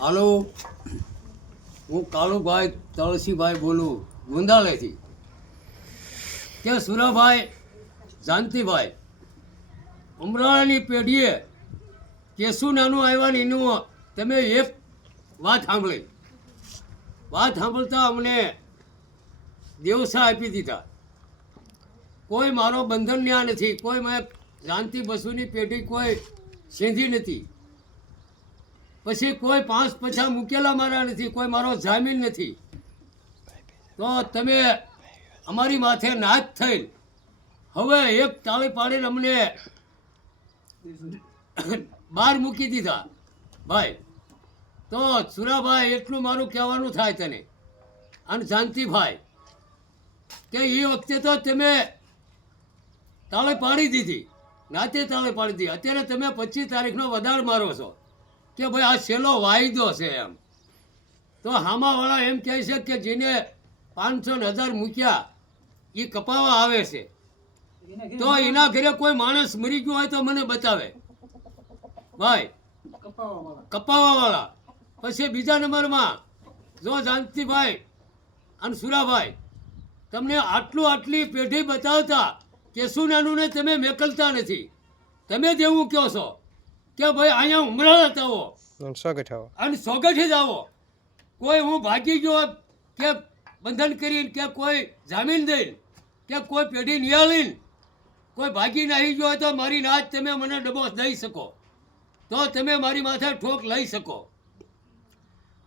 હાલો, હું કાળુભાઈ તળસીભાઈ બોલું ગુંદાલેથી. કે સુરાભાઈ જાનતીભાઈ ઉમરાળાની પેઢીએ કેસું નાનું આવ્યા ને એનું તમે એક વાત સાંભળી. વાત સાંભળતા અમને દેવસા આપી દીધા. કોઈ મારો બંધન ન્યા નથી, કોઈ મેં જાનતી બસુની પેઢી કોઈ સેંધી નથી, પછી કોઈ 5 મૂકેલા મારા નથી, કોઈ મારો જામીન નથી. તો તમે અમારી માથે નાચ થઈ હવે એક તાળી પાડીને અમને બહાર મૂકી દીધા. ભાઈ તો સુરાભાઈ એટલું મારું કહેવાનું થાય તને અને જાનતીભાઈ કે એ વખતે તો તમે તાળે પાડી દીધી, નાતે તાળે પાડી દીધી. અત્યારે તમે 25 તારીખનો વધાર મારો છો કે ભાઈ આ છેલ્લો વાયદો છે એમ. તો હામાવાળા એમ કહે છે કે જેને 500 ને 1000 મૂક્યા એ કપાવા આવે છે. તો એના ઘરે કોઈ માણસ મરી ગયો હોય તો મને બતાવે ભાઈ, કપાવાવાળા. પછી બીજા નંબરમાં જો જાનતીભાઈ અને સુરાભાઈ તમને આટલી પેઢી બતાવતા કેસુનાનું ને તમે મેકલતા નથી. તમે જેવું કહો છો કે ભાઈ અહીંયા ઉમરાળા આવો અને સોગઠે જ આવો. કોઈ હું ભાગી ગયો કે બંધન કરીને કે કોઈ જામીન દઈને કે કોઈ પેઢી નિયાળીને કોઈ ભાગી નાહી ગયો હોય તો મારી નાચ તમે મને ડબો દઈ શકો, તો તમે મારી માથે ઠોક લઈ શકો.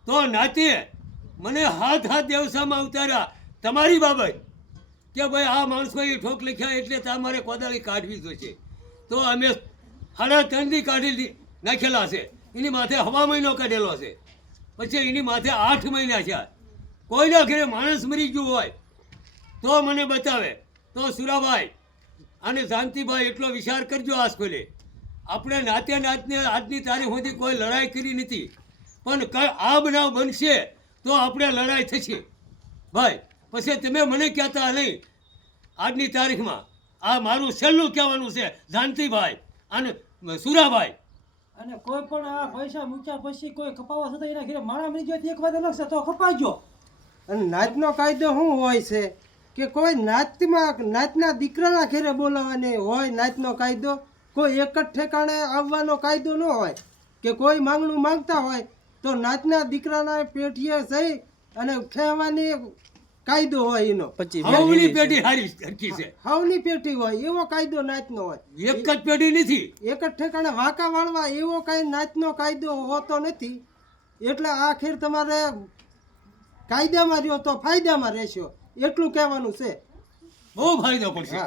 તો નાતે મને હાથ દેવસામાં ઉતાર્યા તમારી બાબત કે ભાઈ આ માણસોએ ઠોક લખ્યા એટલે તમારે કોદાળી કાઢવી જોઈશે. તો અમે 3.5 દી કાઢી નાખેલા છે. એની માથે હવા મહિનો કાઢેલો છે, પછી એની માથે 8 મહિના છે. કોઈના ઘરે માણસ મરી ગયું હોય તો મને બતાવે. તો સુરાભાઈ અને જાનતીભાઈ એટલો વિચાર કરજો. આજ ખોલે આપણે નાતે નાતને આજની તારીખ સુધી કોઈ લડાઈ કરી નથી, પણ આ બનાવ બનશે તો આપણે લડાઈ થશે ભાઈ. પછી તમે મને કહેતા નહીં આજની તારીખમાં. આ મારું છેલ્લું કહેવાનું છે જાનતીભાઈ અને સુરાભાઈ. અને કોઈ પણ આ પૈસા મૂક્યા પછી કોઈ કપાવા થતા એના ઘરે મારા મળી ગયો એક વાત અલગ છે તો કપાજો. અને નાચનો કાયદો શું હોય છે કે કોઈ નાચના દીકરાના ઘરે બોલાવવાની હોય નાચનો કાયદો. કોઈ એક જ ઠેકાણે આવવાનો કાયદો ન હોય કે કોઈ માંગણું માંગતા હોય તો નાચના દીકરાના પેઢીએ જઈ અને કહેવાની કાયદો હોય એનો. હવની પેઢી હારી હરકી છે, હવની પેઢી હોય એવો કાયદો નાચનો હોય. એક જ પેઢી નથી, એક જ ઠેકાણે વાંકા વાળવા એવો કાંઈ નાચનો કાયદો હોતો નથી. એટલે આખીર તમારે કાયદામાં રહ્યો તો ફાયદામાં રહેશો એટલું કહેવાનું છે. બહુ ફાયદો પડશે.